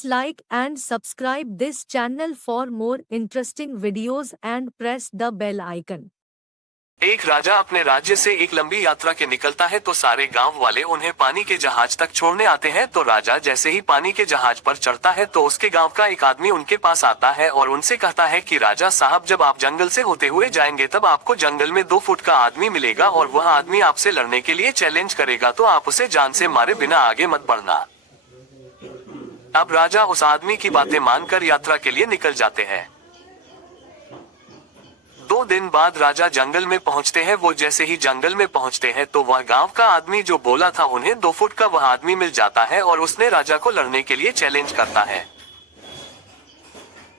Please like and subscribe this channel for more interesting videos and press the bell icon. एक राजा अपने राज्य से एक लंबी यात्रा के निकलता है तो सारे गांव वाले उन्हें पानी के जहाज तक छोड़ने आते हैं। तो राजा जैसे ही पानी के जहाज पर चढ़ता है तो उसके गांव का एक आदमी उनके पास आता है और उनसे कहता है कि राजा साहब, जब आप जंगल से होते हुए जाएंगे तब आपको जंगल में 2 फुट का आदमी मिलेगा और वह आदमी आपसे लड़ने के लिए चैलेंज करेगा, तो आप उसे जान से मारे बिना आगे मत बढ़ना। अब राजा उस आदमी की बातें मानकर यात्रा के लिए निकल जाते हैं। 2 दिन बाद राजा जंगल में पहुंचते हैं। वो जैसे ही जंगल में पहुंचते हैं तो वह गांव का आदमी जो बोला था उन्हें 2 फुट का वह आदमी मिल जाता है और उसने राजा को लड़ने के लिए चैलेंज करता है।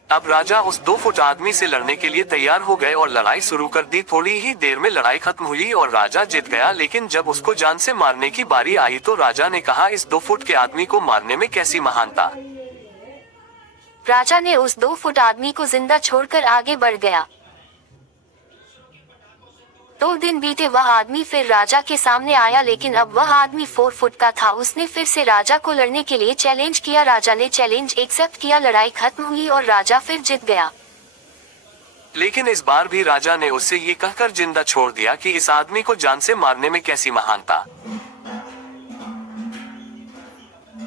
अब राजा उस 2 फुट आदमी से लड़ने के लिए तैयार हो गए और लड़ाई शुरू कर दी। थोड़ी ही देर में लड़ाई खत्म हुई और राजा जीत गया, लेकिन जब उसको जान से मारने की बारी आई तो राजा ने कहा, इस 2 फुट के आदमी को मारने में कैसी महानता। राजा ने उस 2 फुट आदमी को जिंदा छोड़कर आगे बढ़ गया। 2 दिन बीते, वह आदमी फिर राजा के सामने आया, लेकिन अब वह आदमी 4 फुट का था। उसने फिर से राजा को लड़ने के लिए चैलेंज किया। राजा ने चैलेंज एक्सेप्ट किया, लड़ाई खत्म हुई और राजा फिर जीत गया। लेकिन इस बार भी राजा ने उससे ये कहकर जिंदा छोड़ दिया कि इस आदमी को जान से मारने में कैसी महानता।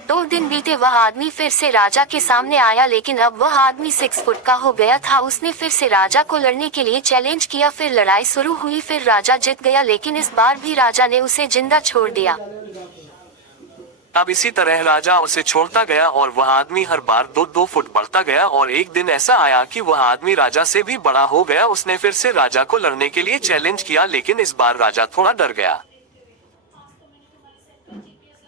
2 दिन बीते, वह आदमी फिर से राजा के सामने आया, लेकिन अब वह आदमी 6 फुट का हो गया था। उसने फिर से राजा को लड़ने के लिए चैलेंज किया। फिर लड़ाई शुरू हुई, फिर राजा जीत गया, लेकिन इस बार भी राजा ने उसे जिंदा छोड़ दिया। अब इसी तरह राजा उसे छोड़ता गया और वह आदमी हर बार 2-2 फुट बढ़ता गया और एक दिन ऐसा आया कि वह आदमी राजा से भी बड़ा हो गया। उसने फिर से राजा को लड़ने के लिए चैलेंज किया, लेकिन इस बार राजा थोड़ा डर गया।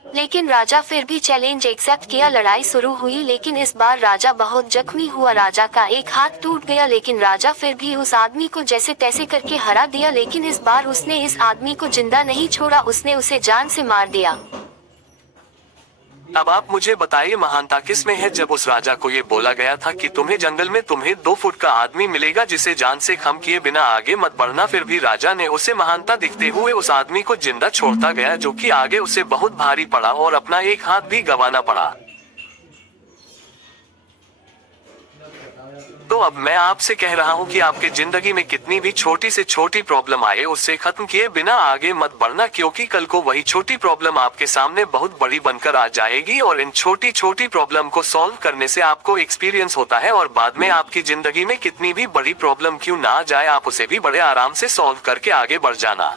लेकिन राजा फिर भी चैलेंज एक्सेप्ट किया। लड़ाई शुरू हुई, लेकिन इस बार राजा बहुत जख्मी हुआ। राजा का एक हाथ टूट गया, लेकिन राजा फिर भी उस आदमी को जैसे तैसे करके हरा दिया। लेकिन इस बार उसने इस आदमी को जिंदा नहीं छोड़ा, उसने उसे जान से मार दिया। अब आप मुझे बताइए, महानता किस में है। जब उस राजा को ये बोला गया था कि तुम्हें जंगल में 2 फुट का आदमी मिलेगा जिसे जान से खम किए बिना आगे मत बढ़ना, फिर भी राजा ने उसे महानता दिखते हुए उस आदमी को जिंदा छोड़ता गया, जो कि आगे उसे बहुत भारी पड़ा और अपना एक हाथ भी गंवाना पड़ा। तो अब मैं आपसे कह रहा हूँ कि आपके जिंदगी में कितनी भी छोटी से छोटी प्रॉब्लम आए, उससे खत्म किए बिना आगे मत बढ़ना, क्योंकि कल को वही छोटी प्रॉब्लम आपके सामने बहुत बड़ी बनकर आ जाएगी। और इन छोटी छोटी प्रॉब्लम को सॉल्व करने से आपको एक्सपीरियंस होता है और बाद में आपकी जिंदगी में कितनी भी बड़ी प्रॉब्लम क्यों ना आ जाए, आप उसे भी बड़े आराम से सॉल्व करके आगे बढ़ जाना।